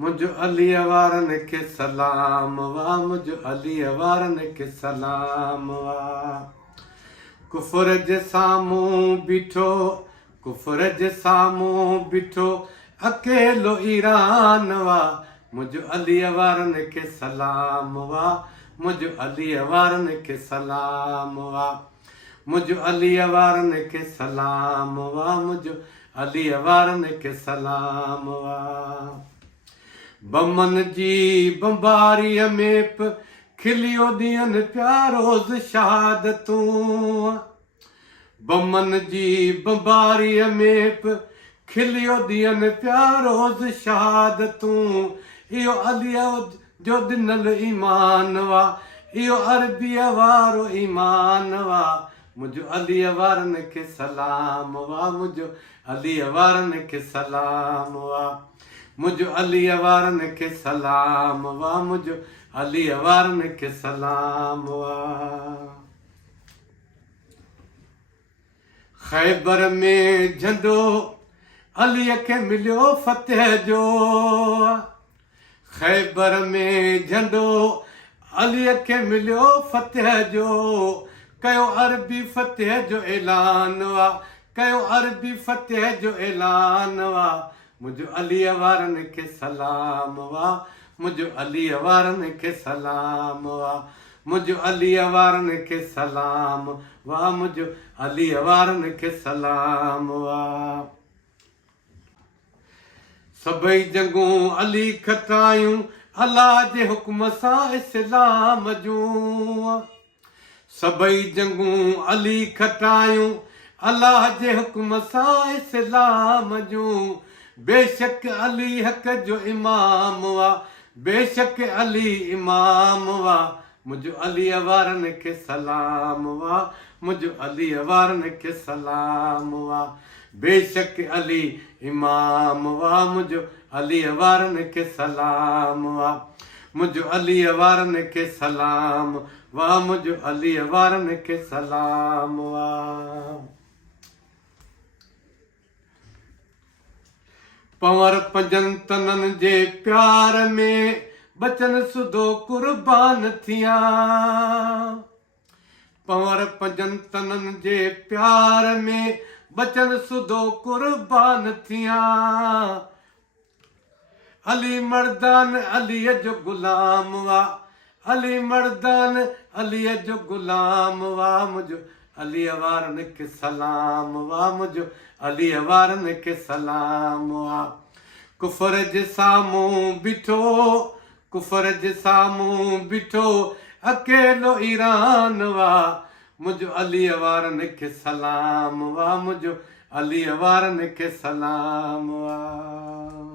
मुझ अलीअ वारनि खे सलाम वाह, मुझ अलीअ वारनि खे सलाम वाह। कुफर जे साम्हूं बीठो, कुफर जे साम्हूं बीठो अकेलो ईरान वाह, मुझ अलीअ वारनि खे सलाम वाह, मुझ अलीअ वारनि खे सलाम वाह। मुझ अलीअ वारनि खे सलाम वाह, मुझ अलीअ वारनि खे सलाम वाह। बमन जी बम्बारीअ में खिलियो ॾींहनि पिया रोज़ शहादतूं। बमन जी बम्बारीअ में खिलियो ॾींहनि पिया रोज़ शहादतूं। इहो अलीअ जो ॾिनल ईमान वाह, इहो अरबीअ वारो ईमान वाह, मुझ अलीअ वारनि खे सलाम वाह, मुझ अलीअ वारनि खे सलाम वाह। मुझ अलीअ वारनि खे सलाम वाह, मुझ अलीअ वारनि खे सलाम वाह। ख़ैबर में झंडो अलीअ खे मिलियो फ़तेह जो, ख़ैबर में झंडो अलीअ खे मिलियो फ़तेह जो। कयो अरबी फ़तेह जो ऐलान वाह, कयो अरबी फ़तेह जो ऐलान वाह, मुझ अलीअ वारनि खे सलाम वाह, मुझ अलीअ वारनि खे सलाम वाह, मुझ अलीअ वारनि खे सलाम वाह, मुझ अलीअ वारनि खे सलाम वाह। सभई जंगूं अली खटायूं अलाह जे हुक्म सां इस्लाम जूं। सभई जंगूं अली खटायूं अलाह जे हुक्म सां इस्लाम जूं। बेशक अली हक़ जो इमाम वाह, बेशक अली इमाम वाह, मुझ अलीअ वारनि खे सलाम वाह, मुझ अलीअ वारनि खे सलाम वाह। बेशक अली इमाम वाह, मुझ अलीअ वारनि खे सलाम वाह, मुझ अलीअ वारनि खे सलाम वाह, मुझ अलीअ वारनि खे सलाम वाह। पंवर पंजनि तननि जे प्यार में बचन सुधो कुर्बान थिया। पंवर पंजनि तननि जे प्यार में बचन सुधो कुर्बान थिया। अली मर्दान अलीअ जो गुलाम वाह, अली मर्दान अलीअ जो गुलाम वाह, मुझ अलीअ वारनि खे सलाम वाह, मुझ अलीअ वारनि खे सलाम वाह। कुफर जे साम्हूं बीठो, कुफर जे साम्हूं बीठो अकेलो ईरान वाह, मुझ अलीअ वारनि खे सलाम वाह, मुझ अलीअ वारनि खे सलाम वाह।